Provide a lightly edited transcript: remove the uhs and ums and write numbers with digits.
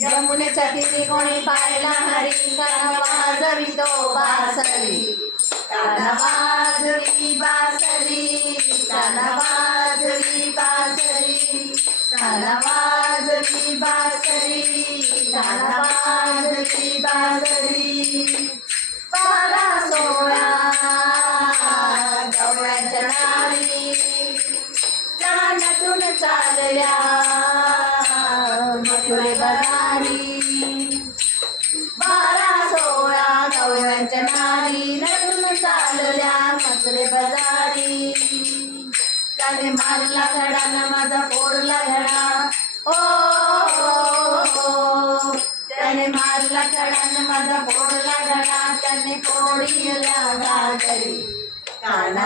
यमुनेच्या तिरी कोणी पाहिला हरी कान वाजवितो बासरी कान वाजवी बासरी कान वाजवी बासरी कान वाजवी बासरी कान वाजवी बासरी 12-16 गवळ्यांच्या नारी नटून चालल्या मथुरे बाजारी 12-16 गवळ्यांच्या नारी नटून चालल्या मथुरे बाजारी त्याने मारला धडा न माझा फोडला धडा ओ त्याने मारला धडा न माझा फोडला धडा त्याने फोडिला घागरी कान